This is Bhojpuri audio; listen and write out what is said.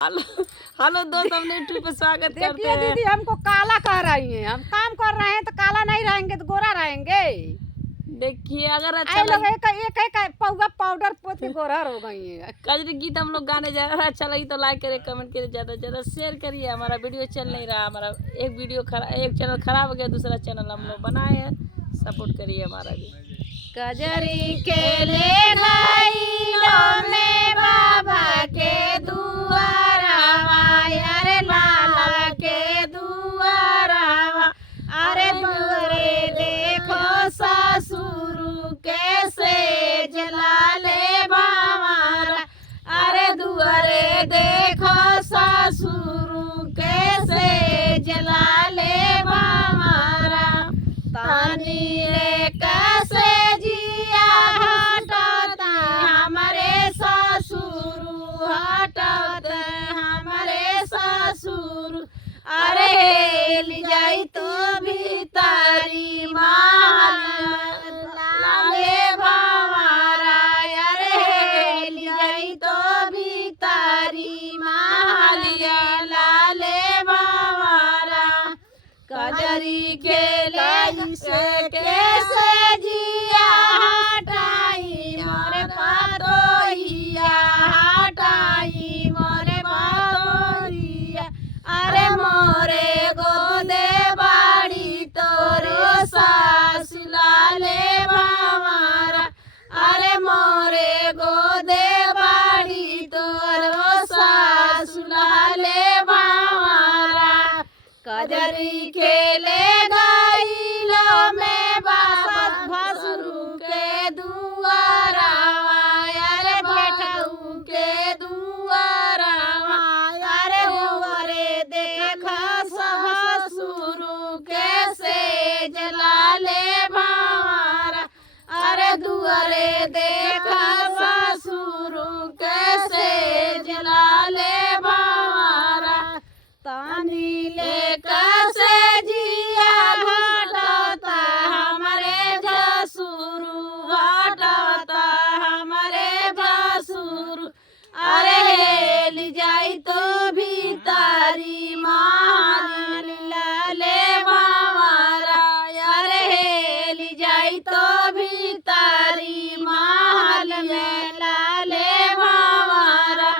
हेलो हेलो दोस्त, हमने ट्रिप पे स्वागत करते देखिए हैं। दीदी, हमको काला कह रही हैं। हम काम कर रहे हैं तो काला नहीं रहेंगे तो गोरा रहेंगे। देखिए अगर अच्छा आए लोग लगे एक पौवा पाउडर पोत के गोरा हो गई है। कजरी गीत हम लोग गाने जा रहे हैं। अच्छा लगी तो लाइक करिए, कमेंट करिए, ज़्यादा से ज़्यादा शेयर करिए। हमारा वीडियो चल नहीं रहा, हमारा एक चैनल खराब हो गया, दूसरा चैनल हम लोग बनाए हैं, सपोर्ट करिए हमारा भी। कजरी खेले घाइलों में बाबा के दुआरावा, अरे लाला के दुआरावा। अरे दुआरे देखो ससुर कैसे जलाले बामारा। अरे दुआरे देखो ससुर कैसे जलाले बामारा। तानी रे कैसे जिया हटाते हमारे ससुर, हटाते हमारे ससुर। अरे ले जाई तो भी तारी माल लाले भंवरा। अरे ले जाई तो भी तारी माल लाले भंवरा। कजरी खेले से कैसे जिया हटाई मोरे पातोहिया, हटाई मोरे पातोहिया। अरे मोरे गोदे बाड़ी तोरे सास लाले भंवरा। अरे मोरे गोदे बाड़ी तोरो सास लाले भंवरा। कजरी खेले गाइलो में बाबा भसरू के दुआरावा, अरे जेठऊ के दुआरावा। अरे दुआरे देखा ससुर कैसे जलाले भंवरा। अरे दुआरे देखा ससुर कैसे जलाले भंवरा। तानी ले कैसे जिया हटाता हमारे भसुर, हटाता हमारे भसुर। अरे ले जाई तो भी तारी माल लाले भंवरा। अरे ले जाई तो भी तारी माल में लाले भंवरा।